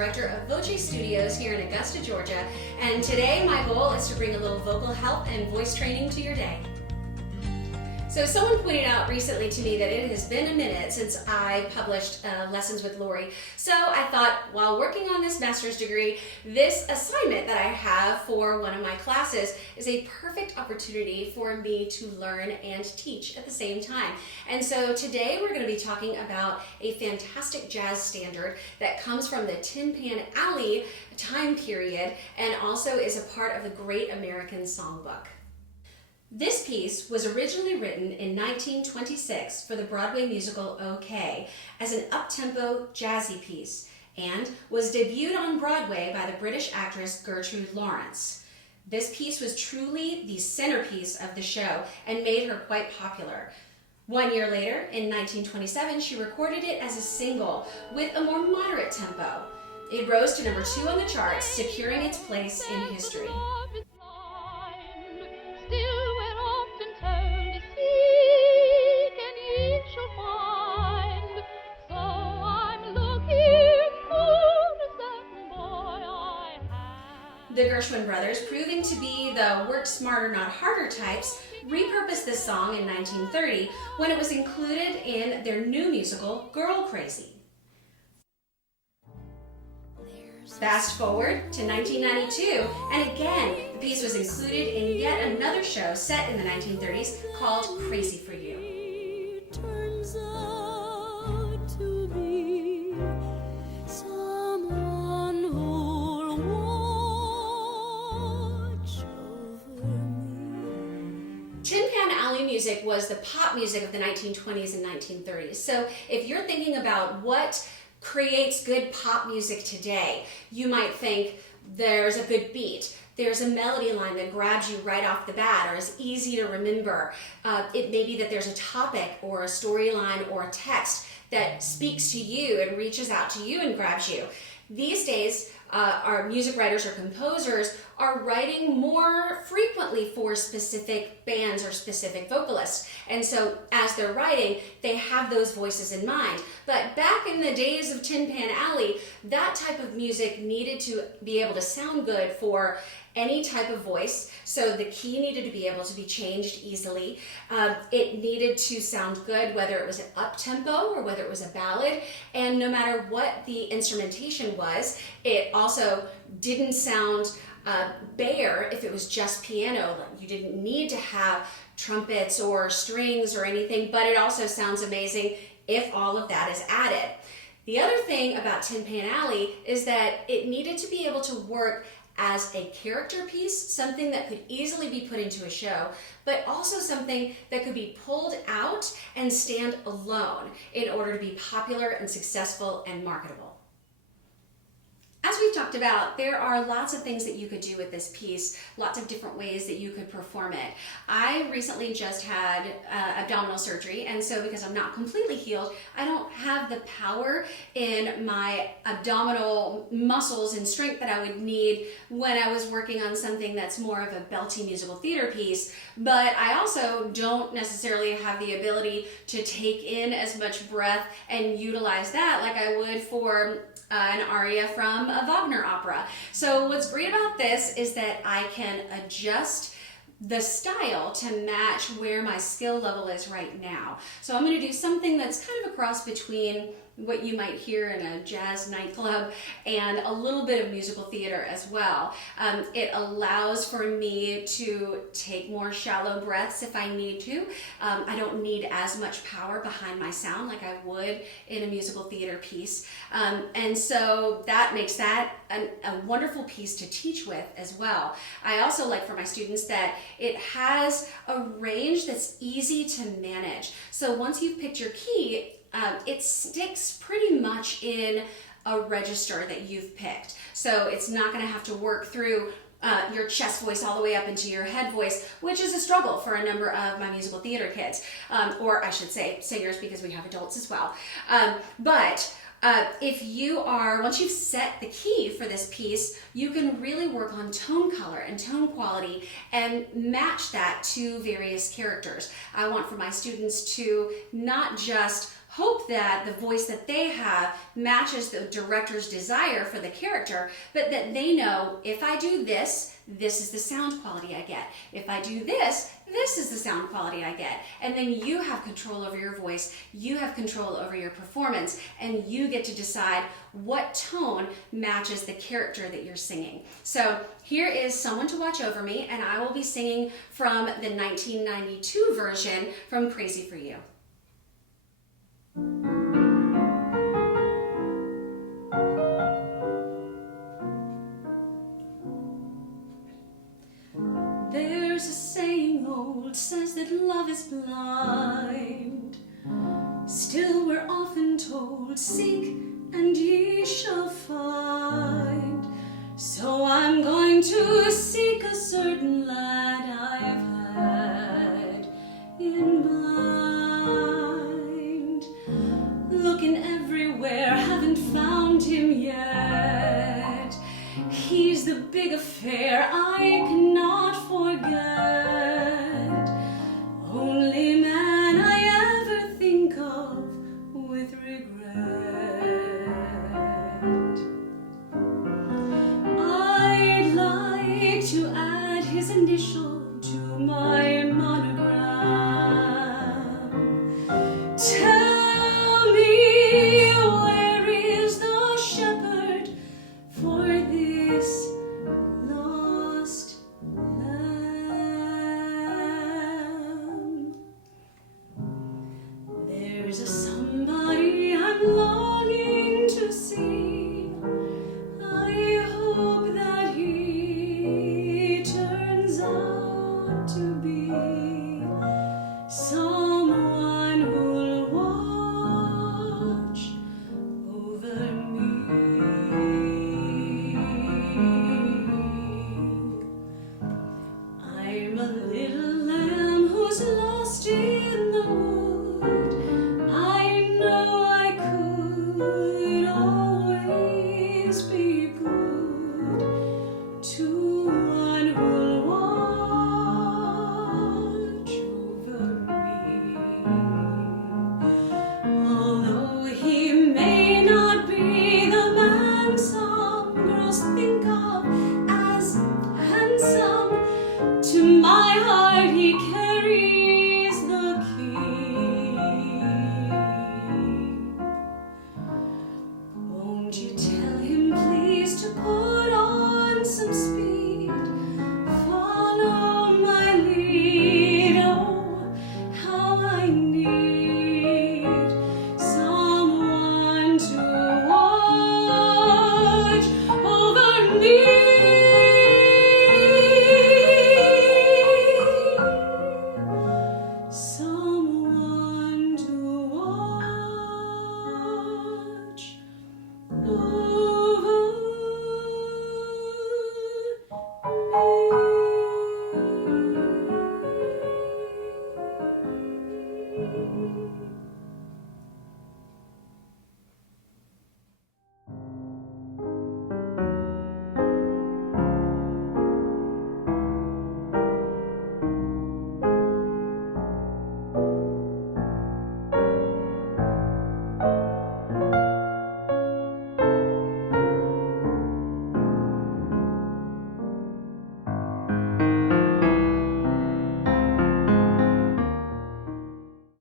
director of VOCE Studios here in Augusta, Georgia, and today my goal is to bring a little vocal help and voice training to your day. So someone pointed out recently to me that it has been a minute since I published Lessons with Lori. So I thought, while working on this master's degree, this assignment that I have for one of my classes is a perfect opportunity for me to learn and teach at the same time. And so today we're going to be talking about a fantastic jazz standard that comes from the Tin Pan Alley time period and also is a part of the Great American Songbook. This piece was originally written in 1926 for the Broadway musical OK as an up-tempo jazzy piece and was debuted on Broadway by the British actress Gershwin. This piece was truly the centerpiece of the show and made her quite popular. 1 year later, in 1927, she recorded it as a single with a more moderate tempo. It rose to number 2 on the charts, securing its place in history. The Gershwin brothers, proving to be the work smarter not harder types, repurposed this song in 1930 when it was included in their new musical, Girl Crazy. Fast forward to 1992, and again, the piece was included in yet another show set in the 1930s called Crazy for You. Tin Pan Alley music was the pop music of the 1920s and 1930s. So if you're thinking about what creates good pop music today, you might think there's a good beat, there's a melody line that grabs you right off the bat or is easy to remember. It may be that there's a topic or a storyline or a text that speaks to you and reaches out to you and grabs you. These days, our music writers or composers are writing more frequently for specific bands or specific vocalists. And so as they're writing, they have those voices in mind. But back in the days of Tin Pan Alley, that type of music needed to be able to sound good for any type of voice. So the key needed to be able to be changed easily. It needed to sound good whether it was an up-tempo or whether it was a ballad. And no matter what the instrumentation was, it also didn't sound bare if it was just piano. You didn't need to have trumpets or strings or anything, but it also sounds amazing if all of that is added. The other thing about Tin Pan Alley is that it needed to be able to work as a character piece, something that could easily be put into a show, but also something that could be pulled out and stand alone in order to be popular and successful and marketable. As we've talked about, there are lots of things that you could do with this piece, lots of different ways that you could perform it. I recently just had abdominal surgery, and so because I'm not completely healed, I don't have the power in my abdominal muscles and strength that I would need when I was working on something that's more of a belty musical theater piece, but I also don't necessarily have the ability to take in as much breath and utilize that like I would for an aria from a Wagner opera. So what's great about this is that I can adjust the style to match where my skill level is right now. So I'm going to do something that's kind of a cross between what you might hear in a jazz nightclub and a little bit of musical theater as well. It allows for me to take more shallow breaths if I need to. I don't need as much power behind my sound like I would in a musical theater piece. And so that makes that a wonderful piece to teach with as well. I also like for my students that it has a range that's easy to manage. So once you've picked your key, it sticks pretty much in a register that you've picked. So it's not going to have to work through your chest voice all the way up into your head voice, which is a struggle for a number of my musical theater kids, or I should say singers, because we have adults as well. If you are, once you've set the key for this piece, you can really work on tone color and tone quality and match that to various characters. I want for my students to not just hope that the voice that they have matches the director's desire for the character, but that they know, if I do this, this is the sound quality I get. If I do this, this is the sound quality I get. And then you have control over your voice, you have control over your performance, and you get to decide what tone matches the character that you're singing. So here is Someone to Watch Over Me, and I will be singing from the 1992 version from Crazy for You. There's a saying old says that love is blind. Still we're often told, seek and ye shall find. So I'm going to seek a certain lad I've had in mind. Looking everywhere, haven't found him yet. He's the big affair I cannot forget.